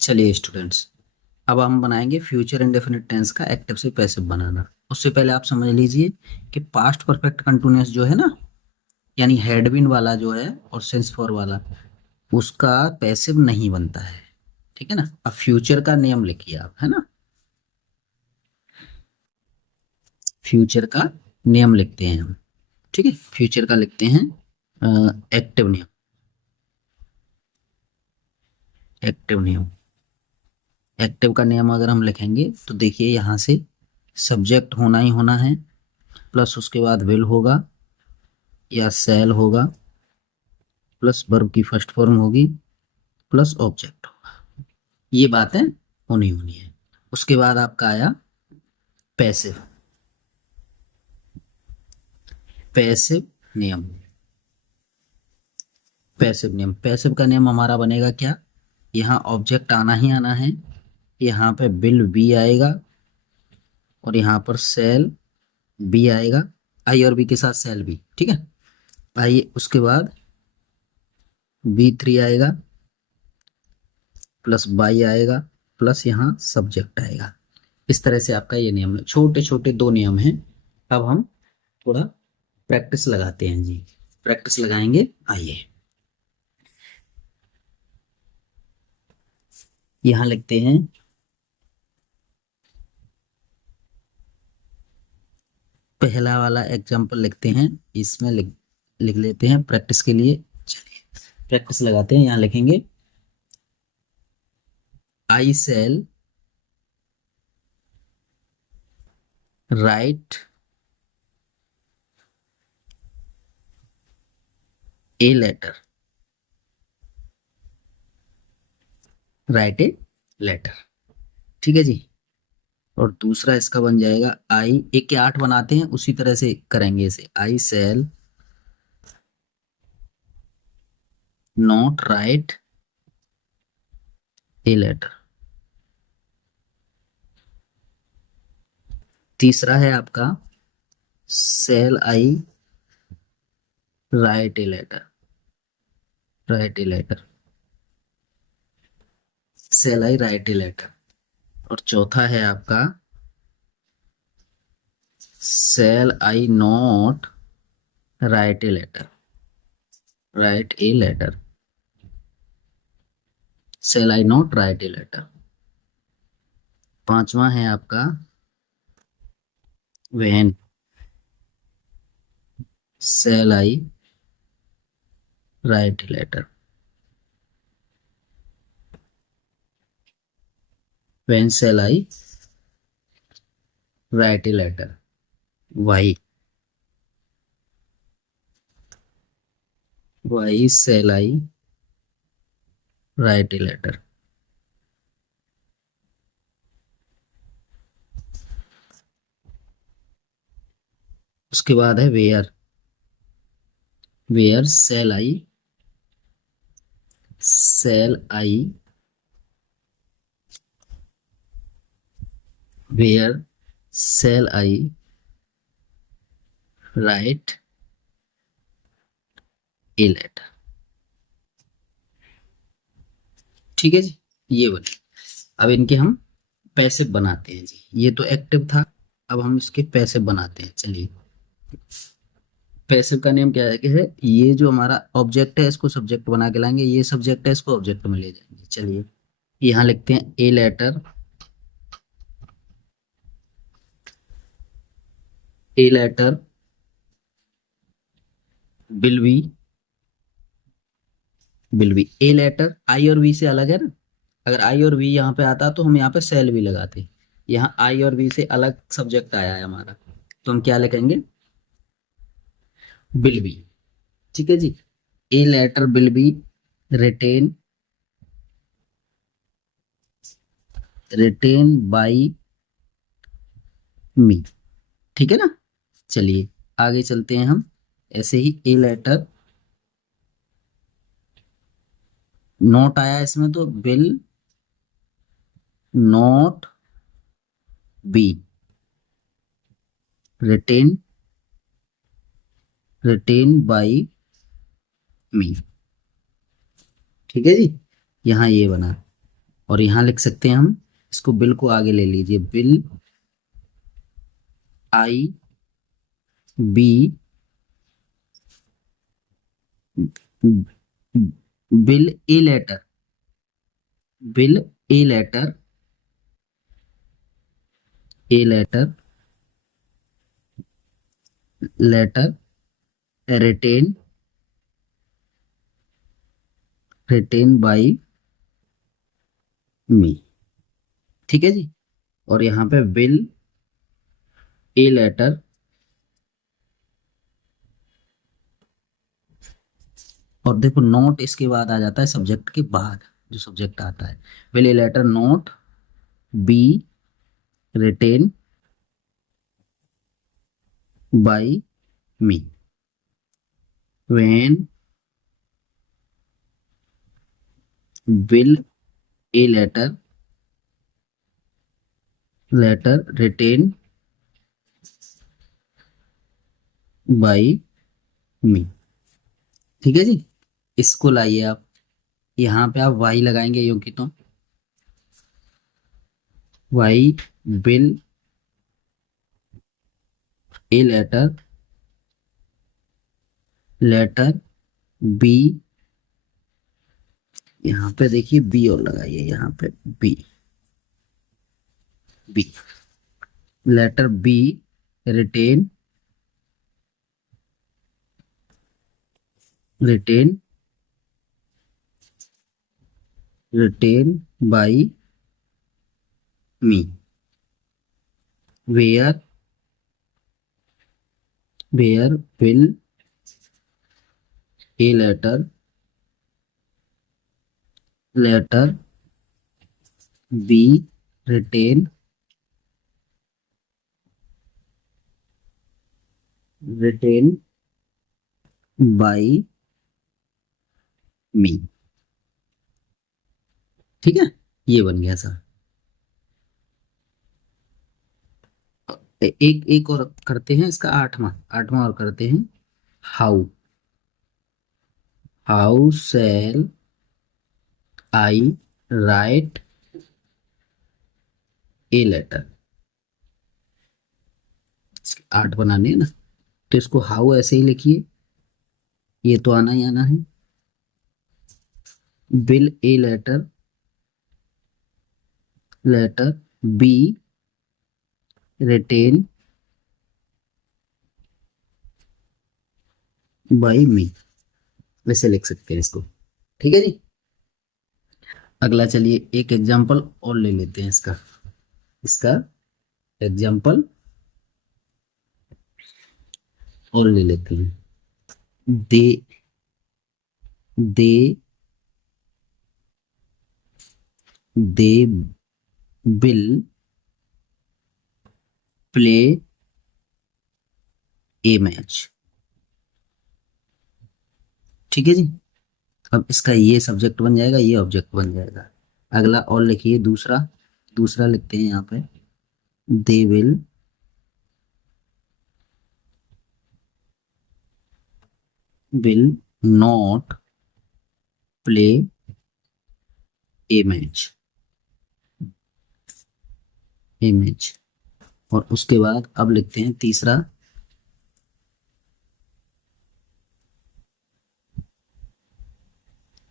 चलिए स्टूडेंट्स, अब हम बनाएंगे फ्यूचर इंडेफिनिट टेंस का एक्टिव से पैसिव बनाना। उससे पहले आप समझ लीजिए कि पास्ट परफेक्ट कंटिन्यूअस जो है ना, यानी हैड बीन वाला जो है और सिंस फॉर वाला, उसका पैसिव नहीं बनता है। ठीक है ना। अब फ्यूचर का नियम लिखिए आप, है ना। फ्यूचर का नियम लिखते हैं हम। ठीक है, फ्यूचर का लिखते हैं एक्टिव नियम। एक्टिव नियम, एक्टिव का नियम अगर हम लिखेंगे तो देखिए यहाँ से सब्जेक्ट होना ही होना है, प्लस उसके बाद विल होगा या सेल होगा, प्लस वर्ब की फर्स्ट फॉर्म होगी, प्लस ऑब्जेक्ट होगा। ये बातें होनी होनी है। उसके बाद आपका आया पैसिव। पैसिव नियम, पैसिव नियम, पैसिव का नियम हमारा बनेगा क्या? यहाँ ऑब्जेक्ट आना ही आना है, यहाँ पे विल बी आएगा और यहाँ पर सेल बी आएगा, आई और बी के साथ सेल बी। ठीक है। आइए उसके बाद B3 आएगा, प्लस बाई आएगा, प्लस यहाँ सब्जेक्ट आएगा। इस तरह से आपका ये नियम है। छोटे छोटे दो नियम हैं। अब हम थोड़ा प्रैक्टिस लगाते हैं जी। प्रैक्टिस लगाएंगे, आइए। यहाँ लिखते हैं, पहला वाला एग्जाम्पल लिखते हैं। इसमें लिख लेते हैं प्रैक्टिस के लिए। चलिए प्रैक्टिस लगाते हैं। यहाँ लिखेंगे I shall write a letter. Write a letter. ठीक है जी। और दूसरा इसका बन जाएगा आई, एक के 8 बनाते हैं उसी तरह से करेंगे इसे। I shall not write a letter. तीसरा है आपका shall I write a letter. Write a letter, shall I write a letter. और चौथा है आपका shall I not write a letter. Write a letter, shall I not write a letter. पांचवा है आपका when shall I write a letter. When shall I write a letter. Why, why shall I write a letter. उसके बाद है where. Where shall I, shall I, where shall I write a letter. ठीक है जी, ये बने। अब इनके हम पैसिव बनाते हैं जी। ये तो एक्टिव था, अब हम इसके पैसिव बनाते हैं। चलिए, पैसिव का नेम क्या है कि है ये जो हमारा ऑब्जेक्ट है इसको सब्जेक्ट बना के लाएंगे, ये सब्जेक्ट है इसको ऑब्जेक्ट में ले जाएंगे। चलिए यहाँ लिखते हैं A letter. A letter will be, will be A letter. I और वी से अलग है ना। अगर आई और वी यहाँ पे आता तो हम यहाँ पे सेल भी लगाते। यहाँ आई और वी से अलग सब्जेक्ट आया है हमारा, तो हम क्या लिखेंगे? Will be. ठीक है जी। A letter will be written, written by me. ठीक है ना। चलिए आगे चलते हैं हम। ऐसे ही ए लेटर नोट आया इसमें, तो will not be written, written by me. ठीक है जी। यहाँ ये बना। और यहाँ लिख सकते हैं हम, इसको बिल को आगे ले लीजिए, will I be, will a letter, will a letter, A letter, letter written, written by me. ठीक है जी। और यहाँ पे बिल ए लेटर, और देखो नोट इसके बाद आ जाता है सब्जेक्ट के बाद, जो सब्जेक्ट आता है, will a letter not be written by me when will a letter, letter written by me. ठीक है जी। इसको लाइए आप, यहाँ पे आप वाई लगाएंगे क्योंकि तो why will a letter, letter be, यहाँ पे देखिए बी और लगाइए, यहाँ पे be, be letter be written, written, written by me where, where will a letter, letter be written, written by me. ठीक है, ये बन गया सर। एक एक और करते हैं इसका, आठवां, आठवां और करते हैं। How, how shall I write a letter, 8 बनाने हैं ना, तो इसको हाउ ऐसे ही लिखिए, ये तो आना ही आना है, will a letter, letter be written by me, वैसे लिख सकते हैं इसको। ठीक है जी। अगला चलिए एक एग्जांपल और ले लेते हैं इसका, इसका एग्जांपल और ले लेते हैं। They, they, they will play a match. ठीक है जी। अब इसका ये सब्जेक्ट बन जाएगा, ये ऑब्जेक्ट बन जाएगा। अगला और लिखिए, दूसरा, दूसरा लिखते हैं यहाँ पे, they will not play a match, A match. और उसके बाद अब लिखते हैं तीसरा,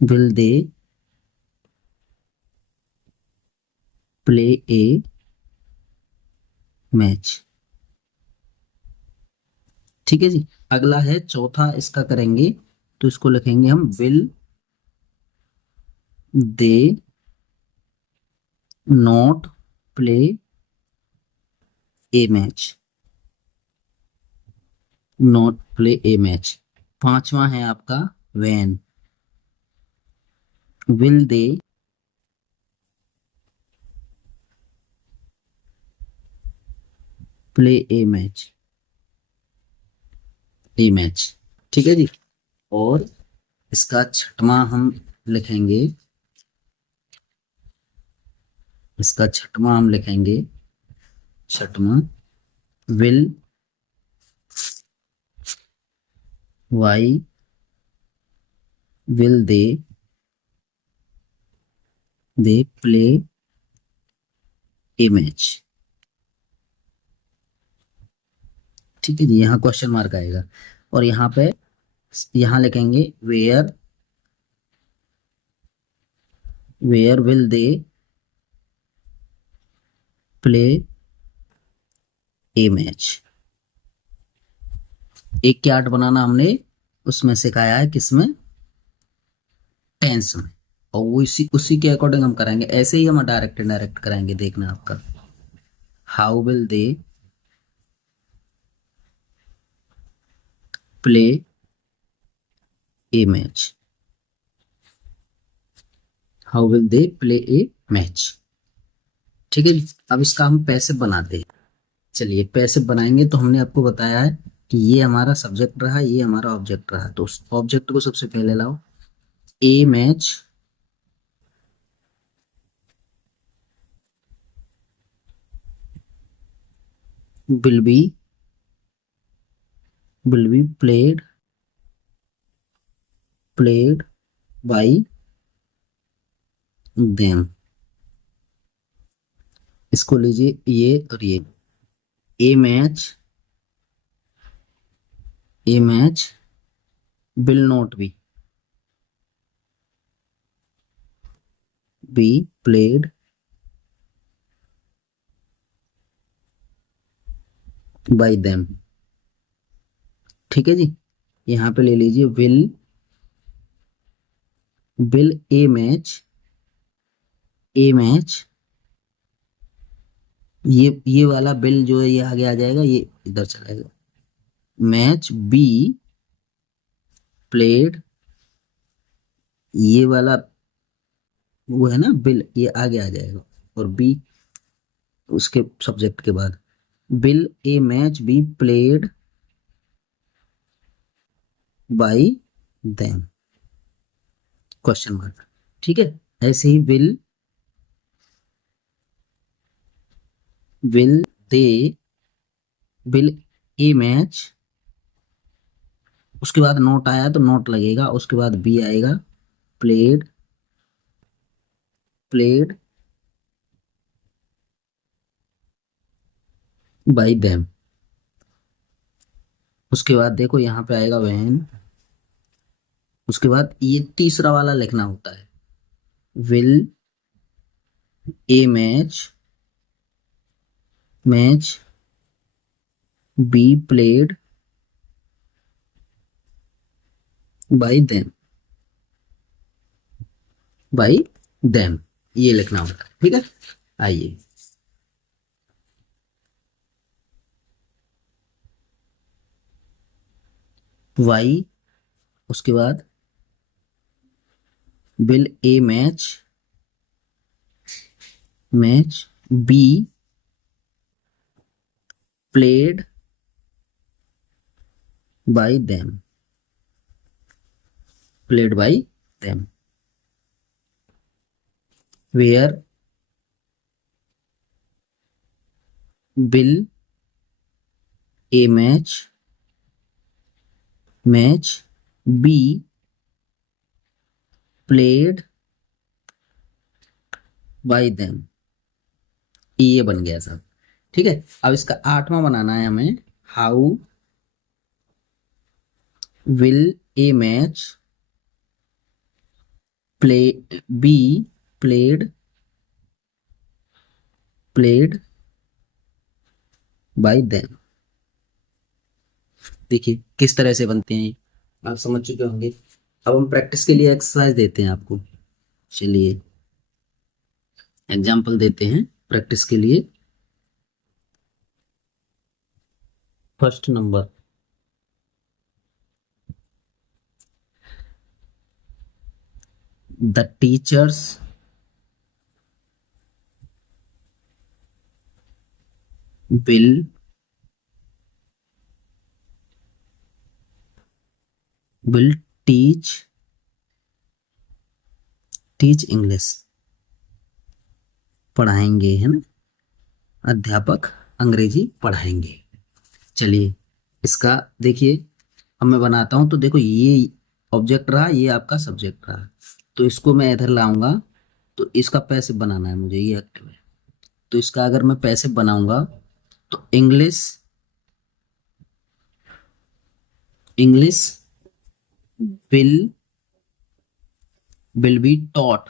will they play a match. ठीक है जी। अगला है चौथा, इसका करेंगे तो इसको लिखेंगे हम, will they not play a match, not play a match. पांचवा है आपका when, will they play a match, A match. ठीक है जी। और इसका छठवां हम लिखेंगे, इसका छठवां हम लिखेंगे, छठवां will why will they they play a match. ठीक है जी, यहाँ क्वेश्चन मार्क आएगा और यहाँ पे यहाँ लिखेंगे where will they play a match. एक चार्ट बनाना हमने उसमें सिखाया है, किसमें, टेंस में, और वो उसी के अकॉर्डिंग हम कराएंगे। ऐसे ही हम डायरेक्ट इनडायरेक्ट कराएंगे, देखना आपका। How will they play a match, how will they play a match. ठीक है, अब इसका हम पैसिव बनाते हैं। चलिए पैसिव बनाएंगे तो हमने आपको बताया है कि ये हमारा सब्जेक्ट रहा, ये हमारा ऑब्जेक्ट रहा, तो उस ऑब्जेक्ट को सबसे पहले लाओ। ए match will be played by them। इसको लीजिए ये और ये। ए match will not be played by them। ठीक है जी, यहाँ पे ले लीजिए will ए मैच, ये वाला बिल जो है ये आगे आ जाएगा, ये इधर चलाएगा। मैच बी प्लेड, ये वाला वो है ना बिल, ये आगे आ जाएगा, और बी उसके सब्जेक्ट के बाद। Will a match be played by them, question mark. ठीक है, ऐसे he will they will a match, उसके बाद नोट आया तो नोट लगेगा, उसके बाद बी आएगा, प्लेड बाय देम। उसके बाद देखो यहाँ पे आएगा व्हेन, उसके बाद ये तीसरा वाला लिखना होता है, will a match be played by them, ये लिखना होता है। ठीक है, आइए वाई, उसके बाद will a match be played by them, played by them. Where will a match be played by them, ये बन गया सब। ठीक है, अब इसका 8वां बनाना है हमें। How will a match play B played by them. देखिए किस तरह से बनते हैं, आप समझ चुके होंगे। अब हम प्रैक्टिस के लिए एक्सरसाइज देते हैं आपको। चलिए एग्जाम्पल देते हैं प्रैक्टिस के लिए। First number, the teachers will teach English, पढ़ाएंगे, है ना, अध्यापक अंग्रेजी पढ़ाएंगे। चलिए इसका देखिए, अब मैं बनाता हूं तो देखो ये ऑब्जेक्ट रहा, ये आपका सब्जेक्ट रहा, तो इसको मैं इधर लाऊंगा, तो इसका पैसिव बनाना है मुझे, ये एक्टिव है। तो इसका अगर मैं पैसिव बनाऊंगा तो English will be taught,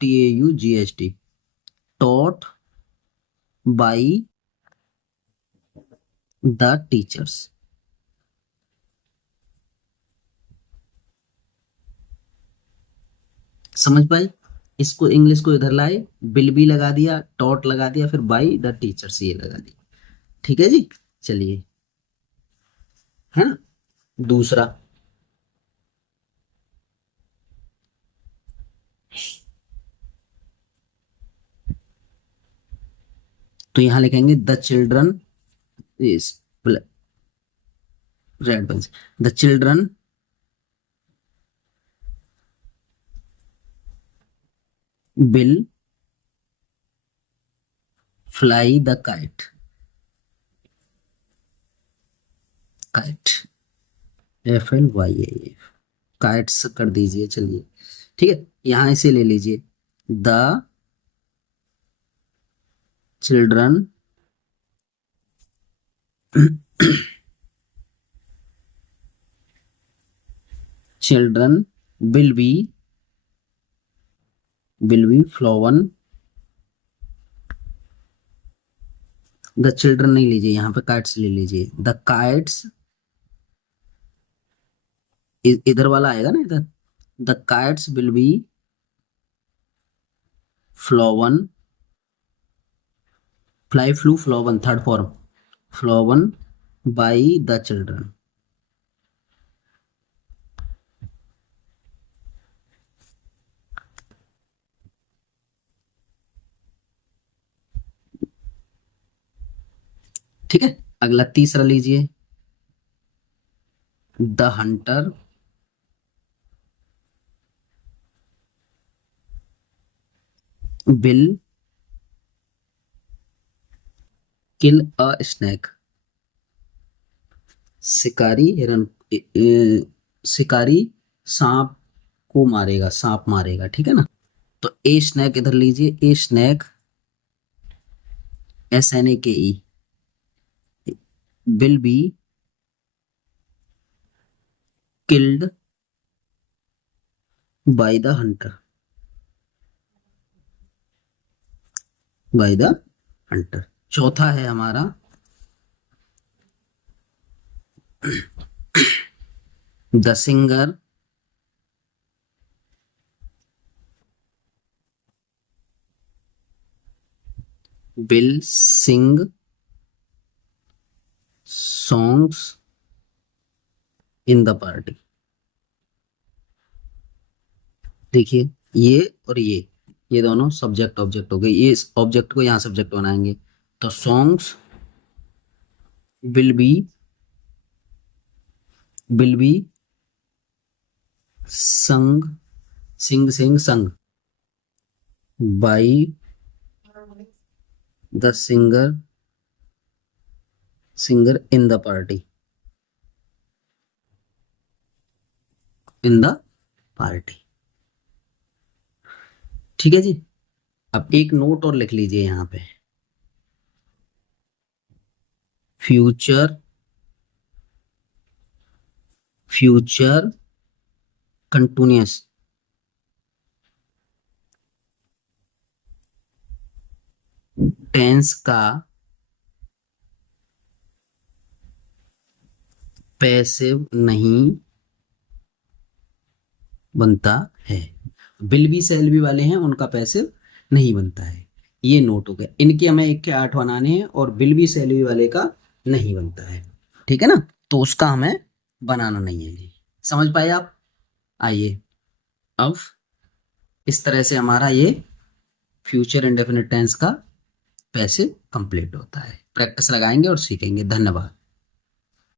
TAUGHT, taught by the teachers. समझ पाए? इसको इंग्लिश को इधर लाए, विल बी लगा दिया, टॉट लगा दिया, फिर बाई द टीचर्स ये लगा दिया। ठीक है जी, चलिए, है ना। दूसरा, तो यहां लिखेंगे the children is red pen, the children will fly the kite, kite, FLYA, kites कर दीजिए, चलिए ठीक है। यहां इसे ले लीजिए, the children children will be flown, the children नहीं लीजिए, यहाँ पे काइट्स ले लीजिए, द काइट्स, इधर वाला आएगा ना इधर, the kites will be flown, fly flew flown, third form, flown by the children. ठीक है, अगला तीसरा लीजिए, the hunter will kill a snack, शिकारी हिरन, शिकारी सांप को मारेगा, सांप मारेगा, ठीक है ना। तो ए स्नैक इधर लीजिए, ए snack SNAKE will be killed by the Hunter, by the Hunter. चौथा है हमारा the singer will sing songs in the party. देखिए, ये और ये दोनों सब्जेक्ट ऑब्जेक्ट हो गए, ये ऑब्जेक्ट को यहाँ सब्जेक्ट बनाएंगे, तो songs will be sung, sing sung by the singer in the party, in the party. ठीक है जी, अब एक नोट और लिख लीजिए यहाँ पे, फ्यूचर कंटिन्यूअस टेंस का पैसिव नहीं बनता है, विल बी सेल बी वाले हैं उनका पैसिव नहीं बनता है। ये नोट हो गया, इनके हमें 1 के 8 बनाने हैं और विल बी सेल बी वाले का नहीं बनता है, ठीक है ना, तो उसका हमें बनाना नहीं है जी। समझ पाए आप? आइए, अब इस तरह से हमारा ये फ्यूचर इंडेफिनिट टेंस का पैसिव कंप्लीट होता है। प्रैक्टिस लगाएंगे और सीखेंगे। धन्यवाद।